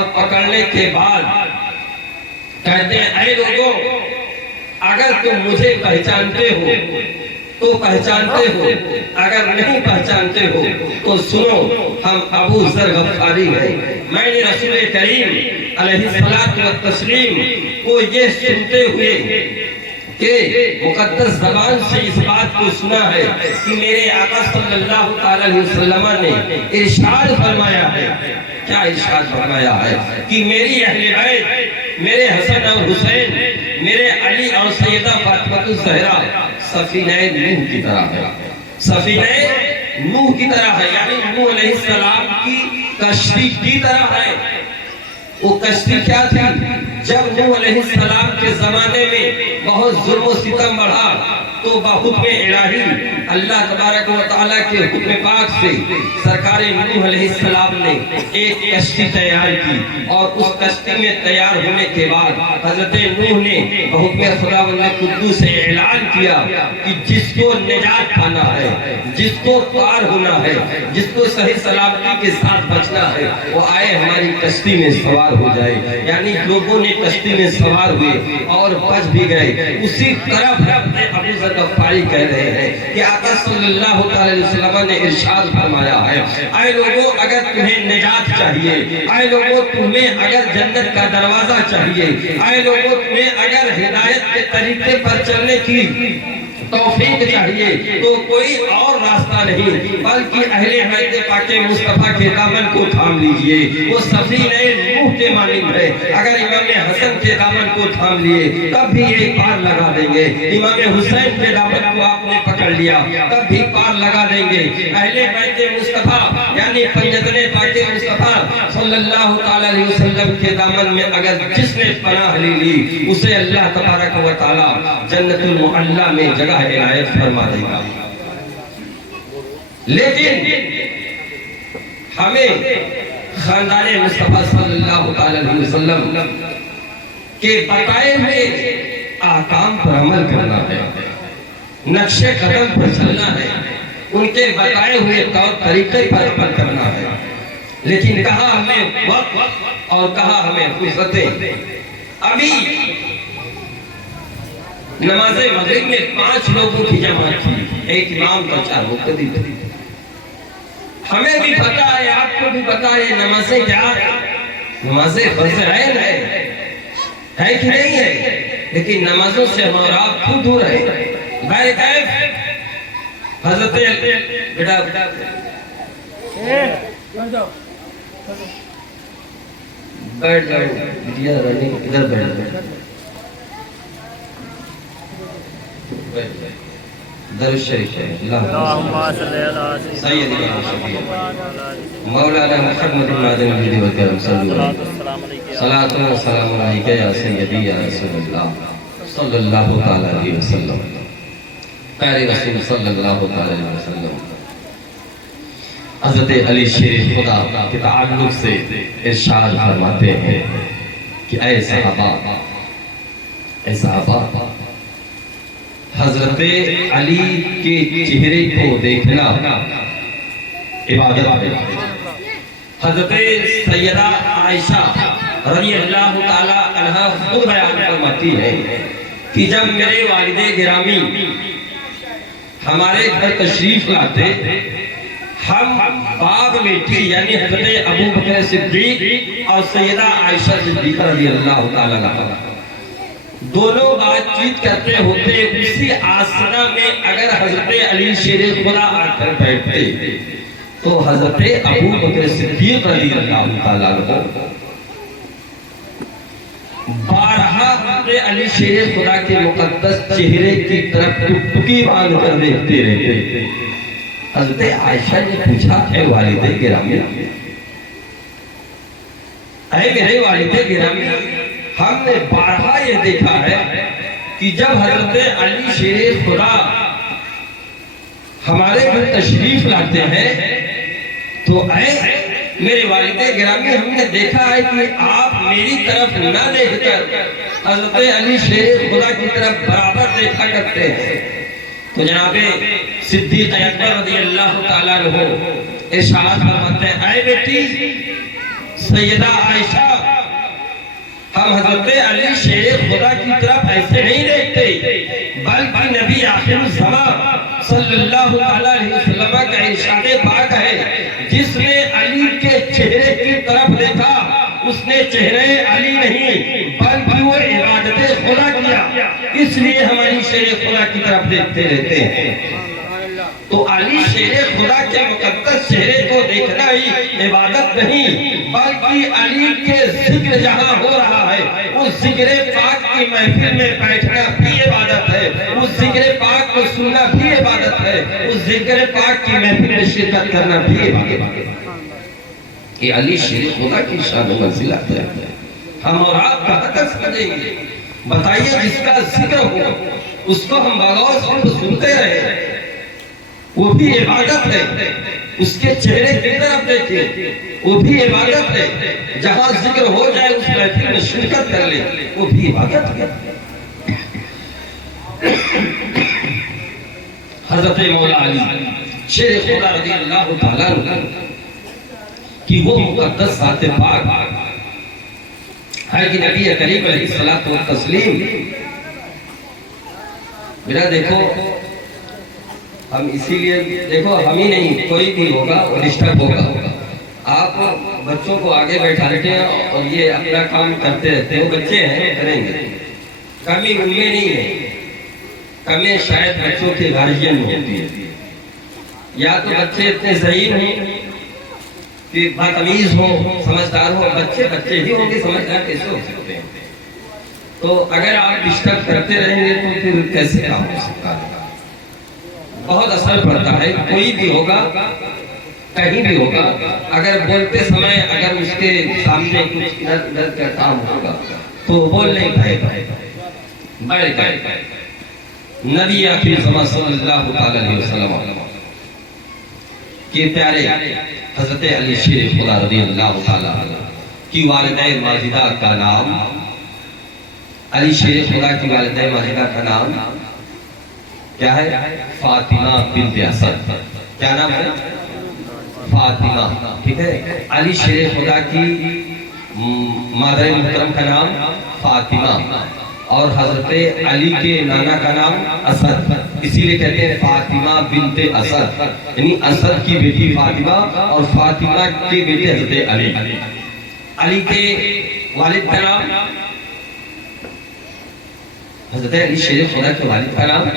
اور پکڑنے کے بعد کہتے ہیں اے لوگوں اگر تم مجھے پہچانتے ہو تو پہچانتے ہو، اگر نہیں پہچانتے ہو تو سنو ہم ابو ذر غفاری ہیں۔ میں نے رسول کریم علیہ الصلوۃ والتسلیم کو یہ سنتے ہوئے کہ مقدس زبان سے اس بات کو سنا ہے کہ میرے آقا صلی اللہ علیہ وسلم نے ارشاد فرمایا ہے، کیا ارشاد فرمایا ہے کہ میری اہل بیت، میرے حسن اور حسین، میرے علی اور سیدہ فاطمہ الزہرا سفینہ نوح کی طرح ہے، سفینہ نوح کی طرح ہے، یعنی نوح علیہ السلام کی کشتی کی طرح ہے۔ وہ کشتی کیا تھی؟ جب نوح علیہ السلام کے زمانے میں بہت ظلم و ستم بڑھا تو بحکم الہی اللہ تبارک و تعالیٰ کے حکم پاک سے سرکار نوح علیہ السلام نے ایک کشتی تیار کی، اور اس کشتی میں تیار ہونے کے بعد حضرت نوح نے بحکم خداوند قدوس سے اعلان کیا کہ جس کو نجات پانا ہے، جس کو پار ہونا ہے، جس کو صحیح سلامتی کے ساتھ بچنا ہے، وہ آئے ہماری کشتی میں سوار ہو جائے۔ یعنی لوگوں نے کشتی میں سوار ہوئے اور بچ بھی گئے۔ اسی طرح ابو ذر غفاری کہہ رہے ہیں کہ آقا صلی اللہ علیہ وسلم نے ارشاد فرمایا ہے، اے لوگوں اگر تمہیں نجات چاہیے، اے لوگوں تمہیں اگر جنت کا دروازہ چاہیے، اے لوگوں تمہیں اگر ہدایت کے طریقے پر چلنے کی توفیق چاہیے تو کوئی اور راستہ نہیں بلکہ اہل بیت پاک مصطفیٰ کے دامن کو تھام لیجئے۔ وہ سفینہ نوح کے مانند ہے، اگر امام حسن کے دامن کو تھام لیے تب بھی ایک پار لگا دیں گے، امام حسین کے دامن کو آپ نے پکڑ لیا تب بھی پار لگا دیں گے۔ اہل بیت مصطفیٰ یعنی پنجتن پاک مصطفیٰ صلی اللہ علیہ وسلم کے دامن میں اگر جس نے پناہ لی اسے اللہ تبارک و تعالی جنت المعلی میں جگہ عنایت فرما دے گا۔ لیکن ہمیں خاندان مصطفیٰ صلی اللہ علیہ وسلم کے بتائے ہوئے احکام پر عمل کرنا ہے، نقش قدم پر چلنا ہے، ان کے بتائے ہوئے طور طریقے پر عمل کرنا ہے۔ لیکن کہا ہمیں وقت اور کہا ہمیں فرصتیں۔ ابھی نماز مغرب میں 5 لوگوں کی جماعت تھی، ایک امام کا 4 مقتدی تھے۔ ہمیں بھی پتا ہے، آپ کو بھی پتا ہے نمازیں کیا ہے، نمازیں فرض عین ہے کہ نہیں ہے، لیکن نمازوں سے ہم اور آپ کیوں دور ہے؟ غیر کیف حضرت بیٹا بیٹھ جاؤ، ادھر بیٹھ جاؤ، درود شریف اللہم صلی علی سیدنا مولانا محمد نادم الجدی وکرم صلی اللہ صلاۃ و سلام علیکہ یا سیدی یا رسول اللہ صلی اللہ علیہ وسلم۔ پیارے رسول صلی اللہ علیہ وسلم حضرت علی شیر خدا کے تعلق سے ارشاد فرماتے ہیں کہ اے صحابہ، اے صحابہ، حضرت علی کے چہرے کو دیکھنا عبادت ہے۔ حضرت سیدہ عائشہ رضی اللہ تعالی عنہا خود بیان فرماتی ہے کہ جب میرے والد گرامی ہمارے گھر تشریف لاتے، ہم باغ میں تھی، یعنی حضرت ابو بکر صدیق اور سیدہ عائشہ صدیقہ رضی اللہ تعالی عنہا دونوں بات چیت کرتے ہوتے، اسی آسنہ میں اگر حضرت علی شیر خدا آ کر بیٹھتے تو حضرت ابو بکر صدیق رضی اللہ تعالیٰ عنہ بارہا حضرت علی شیر خدا کے مقدس چہرے کی طرف ٹکٹکی باندھ کر دیکھتے رہتے۔ حضرت عائشہ نے پوچھا، اے والد گرامی، اے میرے والد گرامی، ہم نے بارہا یہ دیکھا ہے کہ جب حضرت علی شیر خدا ہمارے گھر تشریف لاتے ہیں تو اے میرے والد گرامی، ہم نے دیکھا ہے کہ آپ میری طرف نہ دیکھ کر حضرت علی شیر خدا کی طرف برابر دیکھا کرتے ہیں۔ تو جناب صدیق اکبر رضی اللہ تعالیٰ عنہ ارشاد فرماتے ہیں، اے بیٹی سیدہ عائشہ، ہم حضرت علی شیر خدا کی طرف ایسے نہیں دیکھتے، بلکہ نبی آخر الزمان صلی اللہ علیہ وسلم کا ارشاد پاک ہے، جس نے علی کے چہرے کی طرف دیکھا اس نے چہرے علی نہیں بلکہ وہ عبادت خدا کیا، اس لیے ہم علی شیر خدا کی طرف دیکھتے رہتے ہیں۔ تو علی شیر خدا کے مقدس چہرے کو دیکھنا ہی عبادت نہیں، بلکہ علی کے ذکر جہاں ہو رہا ہے اس ذکر پاک کی محفل میں بیٹھنا بھی عبادت ہے، اس ذکر پاک کو سننا بھی عبادت ہے، اس ذکر پاک کی محفل میں شرکت کرنا بھی عبادت ہے۔ یہ علی شیر خدا کی شان و منزلت ہے، ہم اور آپ کہاں تک سمجھیں گے؟ بتائیے، جس کا ذکر ہو اس کو ہم بغور سے سنتے رہے، وہ بھی عبادت ہے۔ اس کے چہرے کی طرف دیکھیں، وہ بھی عبادت ہے۔ جہاں ذکر ہو جائے اس محفل میں شرکت کر لے، وہ بھی عبادت ہے۔ حضرت مولا علی شیر خدا رضی اللہ تعالیٰ عنہ کہ وہ مقدس ذات پاک ہے کہ نبی کریم علیہ الصلوۃ والتسلیم۔ میرا دیکھو، ہم اسی لیے دیکھو، ہم ہی نہیں کوئی بھی ہوگا ڈسٹرب ہوگا، آپ بچوں کو آگے بیٹھاتے ہیں اور یہ اپنا کام کرتے رہتے ہیں، وہ بچے ہیں کریں گے، کمی ان میں نہیں ہے، کمی شاید بچوں کے گارجین میں ہوتی ہے، یا تو بچے اتنے ذہین ہیں کہ بدتمیز ہو، سمجھدار ہو، بچے ہی ہوں گے، سمجھدار کیسے ہو سکتے ہیں؟ تو اگر آپ ڈسٹرب کرتے رہیں گے تو پھر کیسے کام ہو سکتا ہے؟ بہت اثر پڑتا ہے۔ کوئی بھی ہوگا، کہیں بھی ہوگا، اگر بولتے سمے اگر اس کے سامنے کچھ ادھر کا کام ہوگا تو بول نہیں پائے گا، بیٹھ گئے۔ نبی آخر زمان صلی اللہ علیہ وسلم کے پیارے حضرت علی شیر خدا رضی اللہ تعالیٰ کی والدہ ماجدہ کا نام، علی شیر خدا کی والدہ ماجدہ کا نام کیا ہے؟ فاطمہ بنت اسد۔ کیا نام ہے؟ فاطمہ، ٹھیک ہے۔ علی شیر خدا کی مادر محترم کا نام فاطمہ، اور حضرت علی کے نانا کا نام اسد، اسی لیے کہتے ہیں فاطمہ بنت اسد، یعنی اسد کی بیٹی فاطمہ اور فاطمہ کے بیٹے حضرت علی۔ علی کے والد کا نام، حضرت علی شیر خدا کے والد کا نام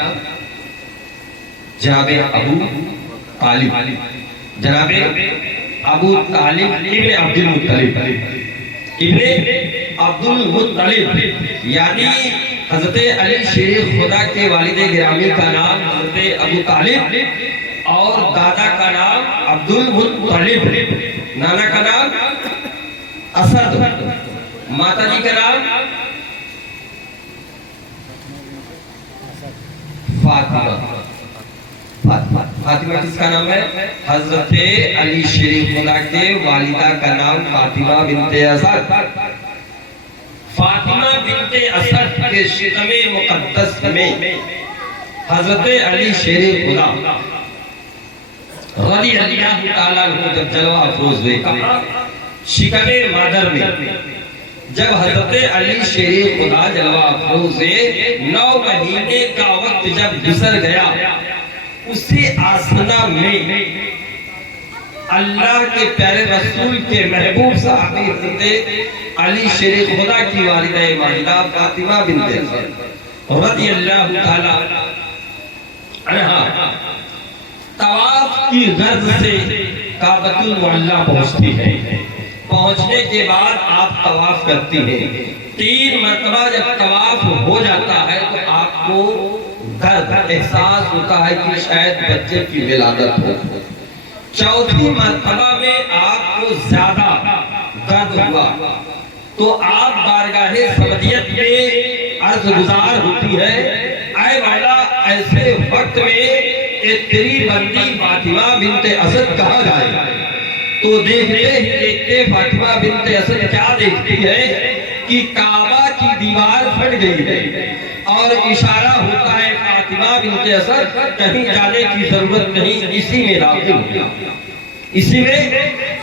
جناب ابو طالب، جناب ابو طالب ابن عبد المطلب، ابن عبد المطلب، یعنی حضرت علی شیر خدا کے والد گرامی کا نام حضرت ابو طالب اور دادا کا نام عبد المطلب، نانا کا نام اسد، ماتا جی کا نام فاطمہ۔ فاطمہ کس کا نام ہے؟ حضرت علی شیر خدا کے والدہ کا نام فاطمہ بنت اسد۔ فاطمہ بنت اسد کے شکم مقدس میں حضرت علی شیر خدا رضی اللہ تعالیٰ عنہ جب جلوہ افروز ہوئے، شکم مادر میں جب حضرت علی شیر خدا جلوہ افروز ہوئے، 9 مہینے کا وقت جب گزر گیا، اسی آسنا میں اللہ کے پیارے رسول کے محبوب صحابی حضرت علی شیر خدا کی والدہ ماجدہ فاطمہ بنت اسد رضی اللہ تعالیٰ عنہا طواف کی غرض سے کعبۃ المعلیٰ پہنچتی ہے۔ پہنچنے کے بعد آپ طواف کرتی ہیں، 3 مرتبہ جب طواف ہو جاتا ہے تو آپ کو درد احساس ہوتا ہے کہ شاید بچے کی ولادت ہو۔ 4تھی مرتبہ میں آپ کو زیادہ درد ہوا تو آپ بارگاہ سمدیت میں عرض گزار ہوتی ہے، اے مولا ایسے وقت میں کہ تیری بندی فاطمہ بنت اسد کہاں جائے؟ تو دیکھتے ہی دیکھتے فاطمہ بنت اسد کیا دیکھتی ہے کہ کعبہ کی دیوار پھٹ گئی ہے، اور اشارہ ہوتا ہے فاطمہ بنت اسد کہیں جانے کی ضرورت نہیں، اسی میں داخل ہو۔ اسی میں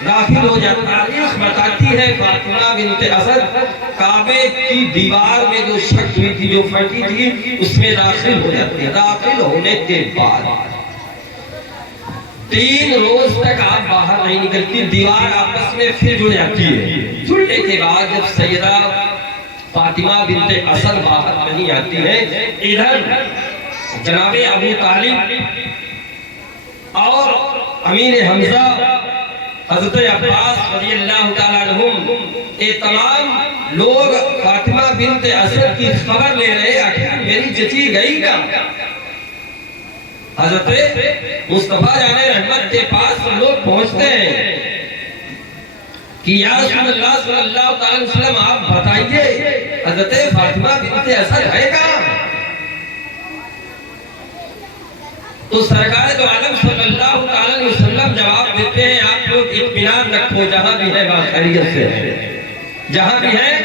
داخل ہو جاتا ہے۔ تاریخ بتاتی ہے فاطمہ بنت اسد کعبے کی دیوار میں جو شک ہوئی تھی، جو پھٹی تھی، اس میں داخل ہو جاتی ہے۔ داخل ہونے کے بعد 3 روز تک آپ باہر نہیں نکلتی، دیوار آپس میں پھر جڑ جاتی ہے۔ جڑنے کے بعد جب سیدہ فاطمہ بنت اسد باہر نہیں آتی ہے، ادھر جناب ابو طالب اور امیر حمزہ حضرت عباس رضی اللہ تعالیٰ عنہم، یہ تمام لوگ فاطمہ بنت اسد کی خبر لے رہے ہیں، آخر میری چچی گئی کہاں؟ حضرت مصطفیٰ جان رحمت کے پاس لوگ پہنچتے ہیں کہ یا رسول اللہ صلی اللہ علیہ وسلم آپ بتائیے حضرت فاطمہ بنت اسد ہے کہاں؟ تو سرکار دو عالم صلی اللہ علیہ وسلم جواب دیتے ہیں آپ لوگ اطمینان رکھو، جہاں بھی ہے وہاں خیریت سے ہے، جہاں بھی ہے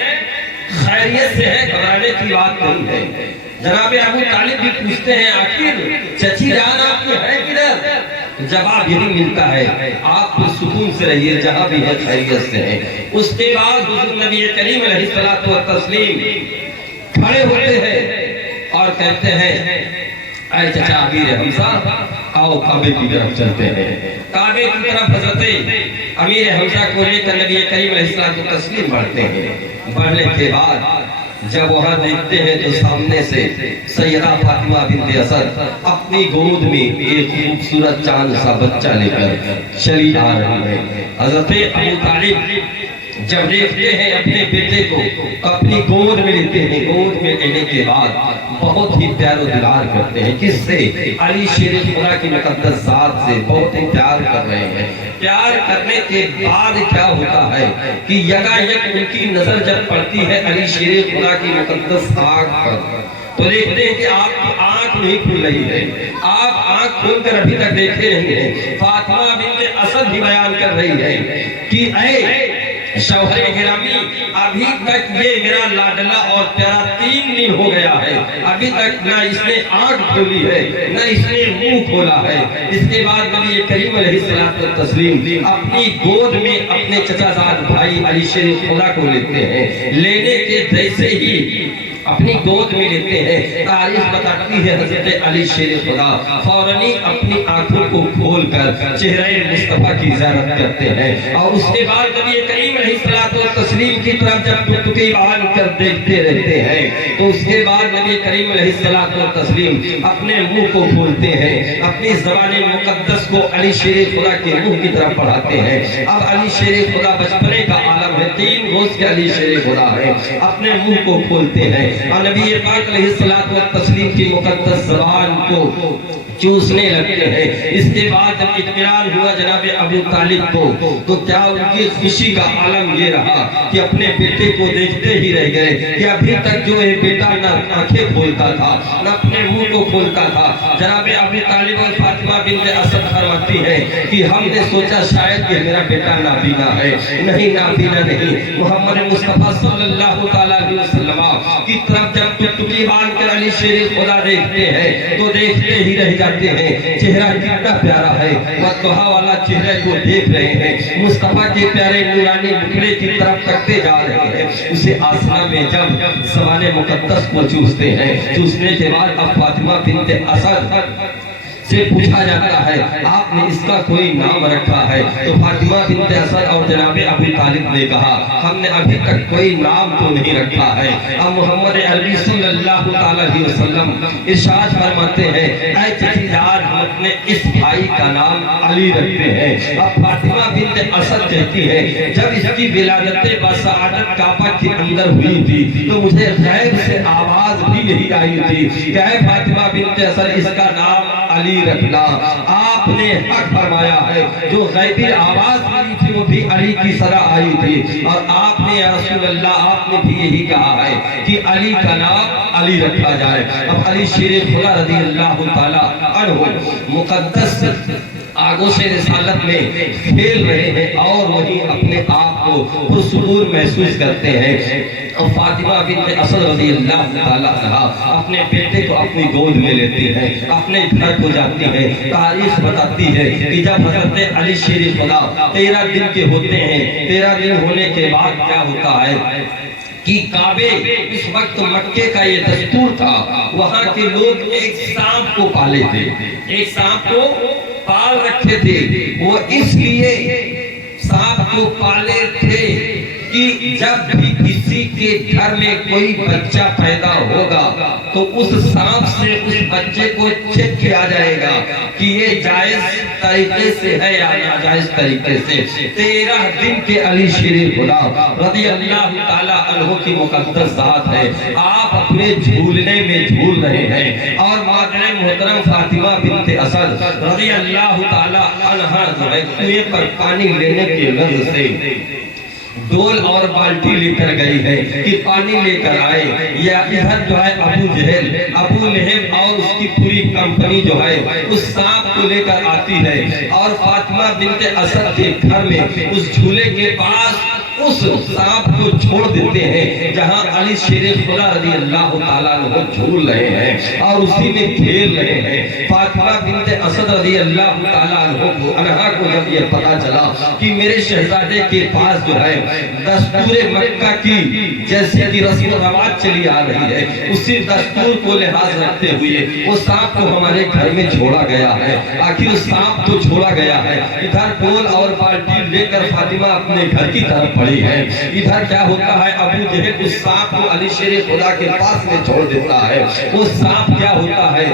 خیریت سے ہے، گھبرانے کی بات نہیں ہے۔ جناب ابو طالب بھی پوچھتے ہیں آخر چچی جان آپ کی ہے کدھر؟ جواب یہی ملتا ہے آپ سکون سے رہیے، جہاں بھی ہے خیریت سے ہے۔ اس کے بعد حضور نبی کریم علیہ الصلوۃ والتسلیم کھڑے ہوتے ہیں اور کہتے ہیں اے چچا امیر حمزہ آؤ کعبے کی طرف چلتے ہیں۔ کعبے کی طرف حضرت امیر حمزہ کو لے کر نبی کریم علیہ الصلوۃ والتسلیم بڑھتے ہیں۔ بڑھنے کے بعد جب وہاں دیکھتے ہیں تو سامنے سے سیدہ فاطمہ بنت اسد اپنی گود میں ایک خوبصورت چاند سا بچہ لے کر چلی آ رہی ہے۔ حضرت ابو طالب جب دیکھتے ہیں اپنے بیٹے کو اپنی گود میں لیتے ہیں، گود میں لینے کے بعد بہت ہی پیار و دلار کرتے ہیں۔ کس سے؟ علی شیر خدا کی مقدس ذات سے بہت ہی پیار کر رہے ہیں۔ پیار کرنے کے بعد کیا ہوتا ہے کہ یکایک ان کی نظر جب پڑتی ہے علی شیر خدا کی مقدس آنکھ پر، تو دیکھتے ہیں کہ آپ کی آنکھ نہیں کھل رہی ہے، آپ آنکھ کھول کر ابھی تک دیکھے نہیں ہیں۔ فاطمہ بنت اسد بھی بیان کر رہی ہے کہ اے شوہر گرامی، ابھی تک یہ میرا لاڈلا اور پیارا 3 دن ہو گیا ہے، ابھی تک نہ اس نے آنکھ کھولی ہے نہ اس نے منہ کھولا ہے۔ اس کے بعد نبی کریم علیہ الصلوۃ والتسلیم اپنی گود میں اپنے چچا زاد بھائی علی شیر خدا کو لیتے ہیں۔ لینے کے جیسے ہی اپنی گود میں لیتے ہیں، تاریخ بتاتی ہے حضرت علی شیر خدا فوراً اپنی آنکھوں کو کھول کر چہرہ مصطفیٰ کی زیارت کرتے ہیں، اور اس کے بعد نبی کریم علیہ الصلوۃ والتسلیم کی طرف جب ٹکٹکی بان کر دیکھتے رہتے ہیں تو اس کے بعد نبی کریم علیہ الصلوۃ والتسلیم اپنے منہ کو کھولتے ہیں، اپنی زبان مقدس کو علی شیر خدا کے منہ کی طرف بڑھاتے ہیں۔ اب علی شیر خدا بچپنے کا عالم ہے، 3 روز کے علی شیر خدا ہے، اپنے منہ کو کھولتے ہیں اور نبی پاک علیہ الصلوۃ والتسلیم کی مقدس زبان کو چوسنے لگتے ہیں۔ اس کے بعد جب اطمینان ہوا جناب ابو طالب کو تو کیا ان کی خوشی کا عالم یہ رہا کہ اپنے بیٹے کو دیکھتے ہی رہ گئے کہ ابھی تک جو ہے بیٹا نہ آنکھیں کھولتا تھا نہ اپنے منہ کو کھولتا تھا۔ جناب ابو طالب اور فاطمہ بنت اسد فرماتی ہے کہ ہم نے سوچا شاید کہ میرا بیٹا نابینا ہے، نہیں نابینا نہیں، محمد مصطفیٰ صلی اللہ تعالیٰ علیہ وسلم کی طرف جب ٹکٹکی باندھ کر علی شیر خدا دیکھتے ہیں تو دیکھتے ہی رہ جاتے ہیں۔ چہرہ کتنا پیارا ہے، مدحہ والا چہرے کو دیکھ رہے ہیں، مصطفیٰ کے پیارے نورانی مکھڑے کی طرف تکتے جا رہے ہیں۔ اسے آسمان میں جب زبان مقدس کو چوستے ہیں، چوسنے کے بعد اب فاطمہ بنت اسد سے پوچھا جاتا ہے آپ نے اس کا کوئی نام رکھا ہے؟ تو فاطمہ بنت اسد اور جناب ابو طالب نے کہا ہم نے ابھی تک کوئی نام تو نہیں رکھا ہے۔ اب محمد عربی صلی اللہ علیہ وسلم ارشاد فرماتے ہیں اے چچی جان ہم اپنے اس بھائی کا نام علی رکھتے ہیں۔ اب فاطمہ بنت اسد کہتی ہے جب اس کی ولادت بسعادت کعبہ کے اندر ہوئی تھی تو مجھے غیب سے آواز بھی نہیں آئی تھی کہ اے فاطمہ بنت اسد اس کا نام علی رکھنا۔ آپ نے حق فرمایا ہے، جو غیبی آواز آئی تھی وہ بھی علی کی صدا آئی تھی، اور آپ نے یا رسول اللہ آپ نے بھی یہی کہا ہے کہ علی کا نام علی رکھا جائے۔ اب علی شیر خدا رضی اللہ تعالیٰ عنہ مقدس آگوش رسالت میں کھیل رہے ہیں اور وہی اپنے آپ کو پرسرور محسوس کرتے ہیں۔ اور فاطمہ بنت اسد رضی اللہ تعالیٰ عنہ اپنے بیٹے کو اپنی گود میں لیتی ہے، اپنے گھر کو جاتی ہے۔ تاریخ بتاتی ہے کہ جب حضرت علی شیر خدا 13 دن کے ہوتے ہیں، 13 دن ہونے کے بعد کیا ہوتا ہے کہ کعبے، اس وقت مکے کا یہ دستور تھا، وہاں کے لوگ ایک سانپ کو پالے تھے، ایک سانپ کو پال رکھے تھے۔ وہ اس لیے سانپ کو پالے تھے کہ جب بھی کسی کے گھر میں کوئی بچہ پیدا ہوگا تو اس سانپ سے اس بچے کو چیک کیا جائے گا کہ یہ جائز طریقے سے ہے یا ناجائز طریقے سے۔ 13 دن کے علی شیر خدا رضی اللہ تعالیٰ عنہ کی مقدس ذات ہے، آپ اپنے جھولنے میں جھول رہے ہیں اور مادر محترم فاطمہ بنت اسد رضی اللہ تعالیٰ عنہ جو ہے کنویں پر پانی لینے کے غرض سے ڈول اور بالٹی لے کر گئی ہے کہ پانی لے کر آئے، یا ادھر جو ہے ابو جہل، ابو لہب اور اس کی پوری کمپنی جو ہے اس سانپ کو لے کر آتی ہے اور فاطمہ بنت اسد کے گھر میں اس جھولے کے پاس اس سانپ کو چھوڑ دیتے ہیں جہاں علی شیر خدا رضی اللہ تعالیٰ عنہ جھول رہے ہیں اور اسی میں کھیل رہے ہیں۔ فاطمہ بنت اسد رضی اللہ تعالیٰ عنہ کو جب یہ پتا چلا کہ میرے شہزادے کے پاس جو ہے دستور مکہ کی جیسے کہ رسم و رواج چلی آ رہی ہے، اسی دستور کو لحاظ رکھتے ہوئے وہ سانپ کو ہمارے گھر میں چھوڑا گیا ہے۔ آخر اس سانپ کو چھوڑا گیا ہے، ادھر ڈول اور بالٹی لے کر فاطمہ اپنے گھر کی طرف پڑی ہے۔ ادھر کیا ہوتا ہے، ابو جہل اس سانپ کو علی شیر خدا کے پاس میں چھوڑ دیتا ہے۔ وہ سانپ کیا ہوتا ہے،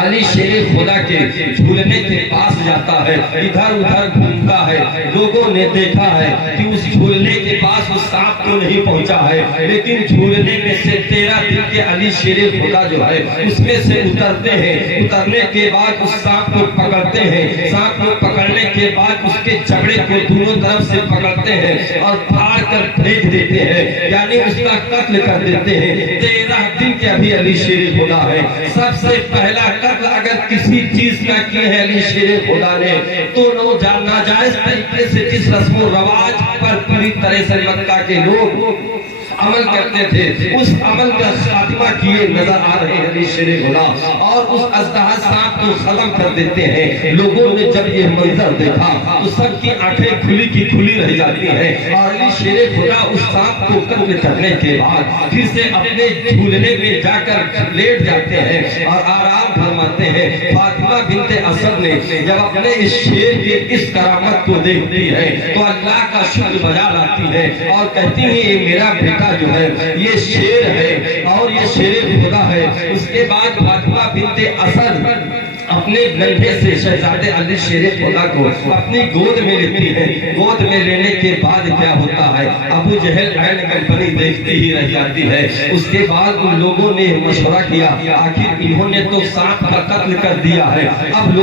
علی شیر خدا کے جھولنے کے پاس جاتا ہے، ادھر ادھر گھومتا ہے۔ لوگوں نے دیکھا ہے کہ اس جھولنے کے پاس اس سانپ کو نہیں پہنچا ہے، لیکن جھولنے میں سے 13 دن کے علی شیر خدا جو ہے اس میں سے اترتے ہیں۔ اترنے کے بعد اس سانپ کو پکڑتے ہیں، سانپ کو پکڑنے کے بعد اس کے جبڑے کو دونوں طرف سے پکڑتے ہیں اور پھاڑ کر پھینک دیتے ہیں، یعنی اس کا قتل کر دیتے ہیں۔ 13 دن کے ابھی علی شیر خدا ہے۔ سب سے پہلا قتل اگر کسی چیز کا کیا ہے علی شیر خدا نے تو ناجائز طریقے سے جس رسم و رواج پر پوری طرح سے مکہ کے لوگ عمل کرتے تھے، اس عمل کا خاتمہ کیے نظر آ رہے ہیں علی شیر خدا، اور اس اژدہا سانپ کو ختم کر دیتے ہیں۔ لوگوں نے جب یہ منظر دیکھا تو سب کی آنکھیں کھلی کی کھلی رہ جاتی ہیں، اور علی شیر خدا اس سانپ کو قتل کرنے کے بعد پھر سے اپنے جھولنے میں جا کر لیٹ جاتے ہیں اور آرام فرماتے ہیں۔ فاطمہ بنت اسد نے جب اپنے اس شیر کے اس کرامت کو دیکھتی ہے تو اللہ کا شکر بجا لاتی ہے اور کہتی ہے یہ میرا بیٹا جو ہے یہ شیر ہے اور یہ شیر خدا ہے۔ اس کے بعد فاطمہ بنت اسد اپنے ننھے سے شہزادے علی شیر خدا کو اپنی گود میں لیتی ہے۔ گود میں لینے کے بعد کیا ہوتا ہے، ابو جہل عین کمپنی دیکھتی ہی رہ جاتی ہے۔ اس کے بعد ان لوگوں نے مشورہ کیا، آخر انہوں نے تو سانپ کا قتل کر دیا ہے، اب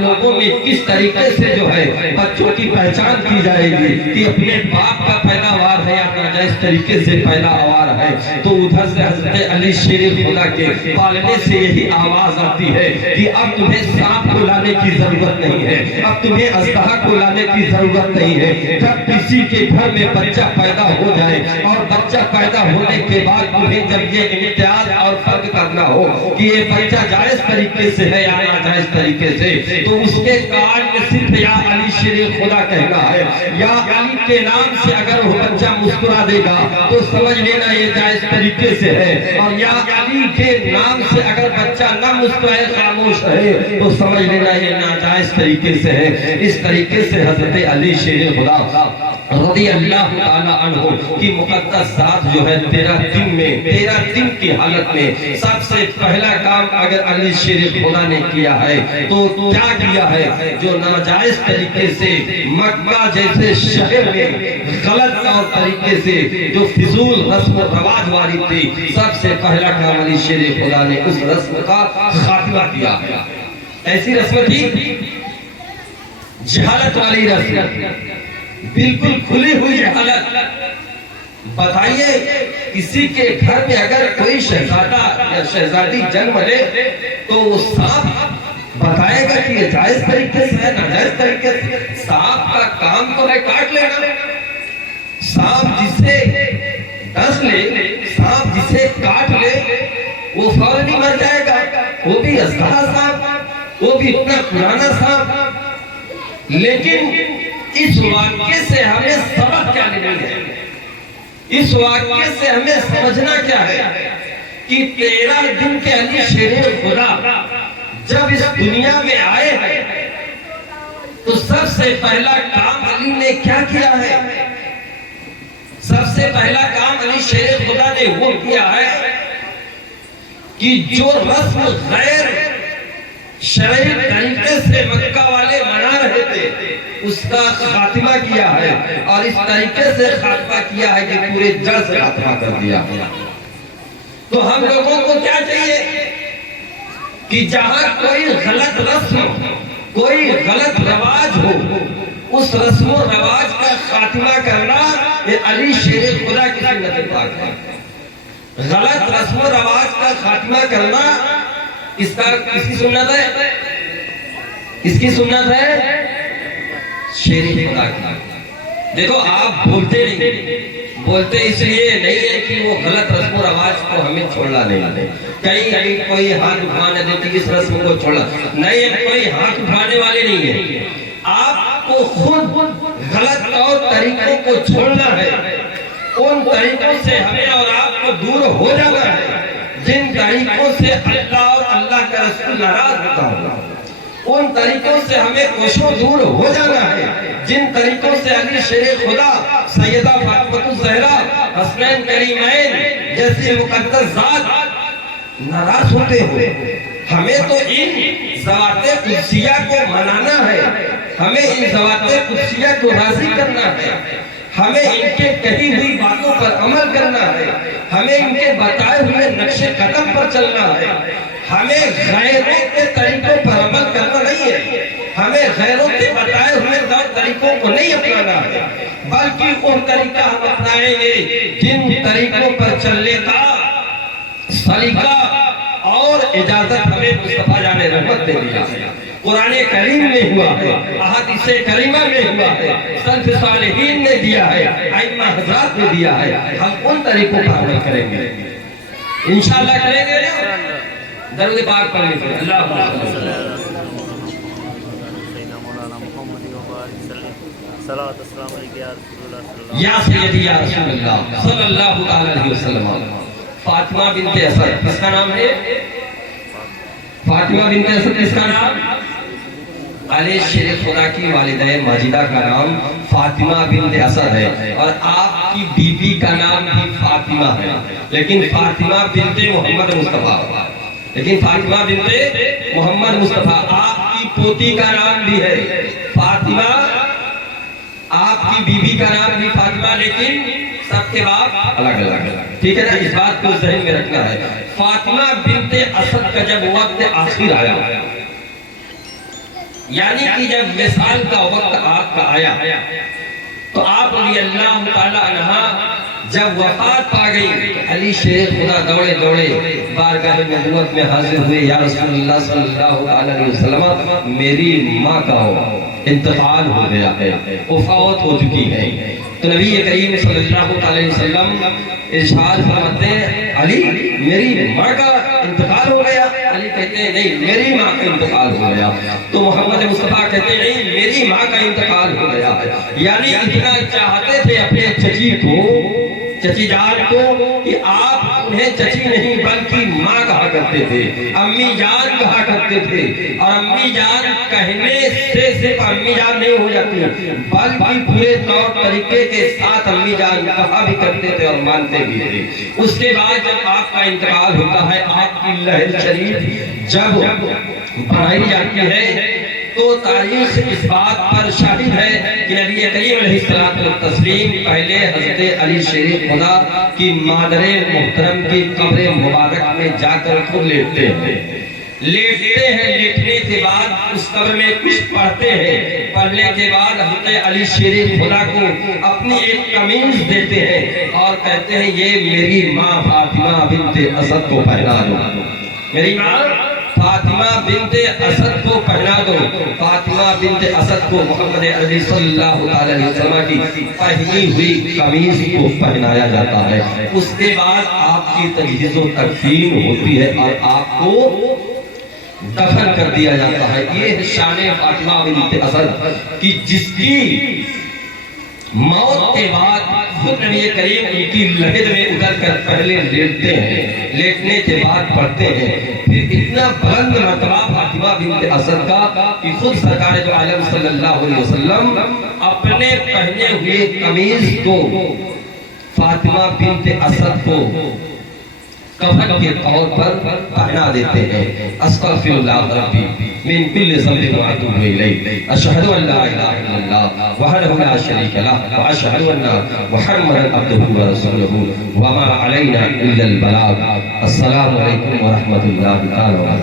لوگوں میں کس طریقے سے جو ہے بچوں کی پہچان کی جائے گی کہ اپنے باپ کا پیداوار ہے یا ناجائز طریقے سے پیداوار ہے۔ تو ادھر سے حضرت علی شیر خدا کے پالنے سے یہی آواز آتی ہے کہ اب تمہیں سانپ کو لانے کی ضرورت نہیں ہے، اب تمہیں اژدہا کو لانے کی ضرورت نہیں ہے۔ جب کسی کے گھر میں بچہ پیدا ہو جائے اور بچہ پیدا ہونے کے بعد تمہیں جب یہ امتیاز اور فرق کرنا ہو کہ یہ بچہ جائز طریقے سے ہے یا ناجائز طریقے سے، تو اس کے کان میں صرف یا علی شیر خدا کہنا ہے، یا علی کے نام سے اگر وہ بچہ مسکرا دے گا تو سمجھ لینا یہ جائز طریقے سے ہے، اور یا علی کے نام سے اگر بچہ نہ مسکرائے خاموش رہے تو سمجھ لینا یہ ناجائز طریقے سے ہے۔ اس طریقے سے حضرت علی شیر خدا رضی اللہ تعالیٰ عنہ کی مقدس ذات جو ہے 13 دن کی حالت میں سب سے پہلا کام اگر علی شیر خدا نے کیا ہے تو کیا کیا ہے، جو ناجائز طریقے سے مکہ جیسے شہر میں غلط اور طریقے سے جو فضول رسم و رواج واری تھی، سب سے پہلا کام علی شیر خدا نے اس رسم کا خاتمہ کیا ہے۔ ایسی رسم تھی جہالت والی رسم، بالکل کھلی ہوئی جہالت۔ بتائیے کسی کے گھر میں اگر کوئی شہزادہ یا شہزادی جنم لے تو وہ سانپ بتائے گا کہ یہ جائز طریقے سے ہے ناجائز طریقے سے؟ سانپ کا کام تو ہے کاٹ لینا۔ سانپ جسے ڈس لے، سانپ جسے کاٹ لے وہ فوراً ہی مر جائے گا، وہ بھی اسلحہ سانپ، وہ بھی اتنا پرانا سانپ۔ لیکن اس واقعے سے ہمیں سبق کیا لینا ہے؟ اس واقعے سے ہمیں سمجھنا کیا ہے کہ 13 دن کے علی شیر خدا جب اس دنیا میں آئے ہیں تو سب سے پہلا کام علی نے کیا کیا ہے؟ سب سے پہلا کام علی شیر خدا نے وہ کیا ہے کہ جو رسم غیر شرعی طریقے سے مکہ والے منا رہے تھے اس کا خاتمہ کیا ہے، اور اس طریقے سے خاتمہ کیا ہے کہ پورے جڑ سے خاتمہ کر دیا۔ تو ہم لوگوں کو کیا چاہیے کہ جہاں کوئی غلط رسم، کوئی غلط رواج ہو، اس رسم و رواج کا خاتمہ کرنا یہ علی شیر خدا کی سنت پاک ہے۔ غلط رسم و رواج کا خاتمہ کرنا کس کی سنت ہے؟ کس کی سنت ہے؟ شیر خدا کی۔ دیکھو آپ بولتے نہیں، بولتے اس لیے نہیں ہے کہ وہ غلط رسم و رواج کو ہمیں چھوڑنا نہیں، کہیں کوئی ہاتھ اٹھانے دیتی اس رسم کو چھوڑا نہیں، کوئی ہاتھ اٹھانے والے نہیں ہیں۔ آپ کو خود غلط طور طریقوں کو چھوڑنا ہے، ان طریقوں سے ہمیں اور آپ کو دور ہو جانا ہے جن طریقوں سے اللہ اور اللہ کا رسول ناراض ہوتا ہے، ان طریقوں سے ہمیں کوشوں دور ہو جانا ہے جن طریقوں سے علی شیر خدا، سیدہ فاطمہ الزہرا، حسنین کریمین جیسی مقدس ذات ناراض ہوتے ہوئے۔ ہمیں تو ان ذوات قدسیہ کو منانا ہے، ہمیں ان ذوات قدسیہ کو راضی کرنا ہے، ہمیں ان کے کہی ہوئی باتوں پر عمل کرنا ہے، ہمیں ان کے بتائے ہوئے نقش قدم پر چلنا ہے، ہمیں غیروں کے طریقوں پر عمل کرنا نہیں ہے، ہمیں غیروں کے بتائے ہوئے طریقوں کو نہیں اپنانا ہے، بلکہ وہ طریقہ ہم اپنائیں گے جن طریقوں پر چلنے کا سلیقہ اور اجازت ہمیں مصطفیٰ جان رحمت نے دیا ہے، قرآن کریم میں ہوا ہے، احادیث کریمہ میں ہوا ہے، سلف صالحین نے دیا ہے، ائمہ حضرات نے دیا ہے۔ ہم ان طریقوں پر عمل کریں گے، انشاءاللہ کریں گے۔ درود پاک پڑھنے سے اللہ یا سیدی یا رسول اللہ صلی اللہ علیہ وسلم۔ فاطمہ بنت اسد کس کا نام ہے؟ فاطمہ بنت اسد کس کا نام؟ علی شیر خدا کی والدہ ماجدہ کا نام فاطمہ بنت اسد ہے، اور آپ کی بی بی کا نام بھی فاطمہ ہے، لیکن فاطمہ بنت محمد مصطفیٰ، لیکن فاطمہ بنت محمد مصطفیٰ۔ آپ کی پوتی کا نام بھی ہے فاطمہ، آپ کی بی بی کا نام بھی فاطمہ، لیکن سب کے باپ الگ الگ ہے، ٹھیک ہے نا؟ اس بات کو ذہن میں رکھنا ہے۔ فاطمہ بنت اسد کا جب وقت آخر آیا، یعنی کہ جب وصال کا وقت آپ کا آیا تو آپ رضی اللہ تعالی عنہ جب وفات پا گئی، علی شیر خدا دوڑے دوڑے بارگاہ نبوت میں حاضر ہوئے، یا رسول اللہ صلی اللہ علیہ وسلم میری ماں کا انتقال ہو گیا ہے، وفات ہو چکی ہے۔ تو نبی کریم صلی اللہ علیہ وسلم ارشاد فرماتے ہیں علی میری ماں کا انتقال ہو گیا؟ علی کہتے ہیں نہیں میری ماں کا انتقال ہو گیا۔ تو محمد مصطفیٰ کہتے ہیں نہیں میری ماں کا انتقال ہو گیا ہے، یعنی اتنا چاہتے تھے اپنے چچی کو، چچی جان کو، کہ آپ انہیں چچی نہیں بلکہ ماں کہا کرتے تھے، امی جان کہا کرتے تھے، اور امی جان کہنے سے صرف امی جان نہیں ہو جاتی بلکہ پورے طور طریقے کے ساتھ امی جان کہا بھی کرتے تھے اور مانتے بھی تھے۔ اس کے بعد جب آپ کا انتقال ہوتا ہے، آپ کی لہر شریف جب بڑھائی جاتی ہے تو تاریخ اس بات پر شاہد ہے کہ نبی کریم علیہ السلام پہلے حضرت علی شیر خدا کی مادر محترم کی قبر مبارک میں جا کر خود لیٹتے ہیں، لیٹنے کے بعد اس قبر میں کچھ پڑھتے ہیں، پڑھنے کے بعد حضرت علی شیر خدا کو اپنی ایک قمیض دیتے ہیں اور کہتے ہیں یہ میری ماں فاطمہ بنت اسد کو پہنا دو، میری ماں فاطمہ بنت اسد کو پہنا دو۔ فاطمہ فاطمہ بنت اسد کو محمد عربی صلی اللہ علیہ وسلم کی پہنی ہوئی قمیص کو پہنایا جاتا ہے. اس کے بعد آپ کی تجہیز و تکفین ہوتی ہے اور آپ کو دفن کر دیا جاتا ہے. یہ شان فاطمہ بنت اسد کی جس کی موت کے بعد خود نبی کریم ان کی لحد میں اتر کر پہلے لیٹتے ہیں, لیٹنے کے بعد پڑھتے ہیں. پھر اتنا بلند مرتبہ فاطمہ بنت اسد کا کہ خود سرکار دو عالم صلی اللہ علیہ وسلم اپنے پہنے ہوئے قمیص کو فاطمہ بنت اسد کو کفن کے طور پر پہنا دیتے ہیں. استغفر اللہ ربی من کل ذنب واتوب الیہ. اشہد ان لا الہ الا اللہ وحدہ لا شریک لہ واشہد ان محمدا عبدہ ورسولہ وما علینا الا البلاغ. السلام علیکم ورحمۃ اللہ تعالی وبرکاتہ.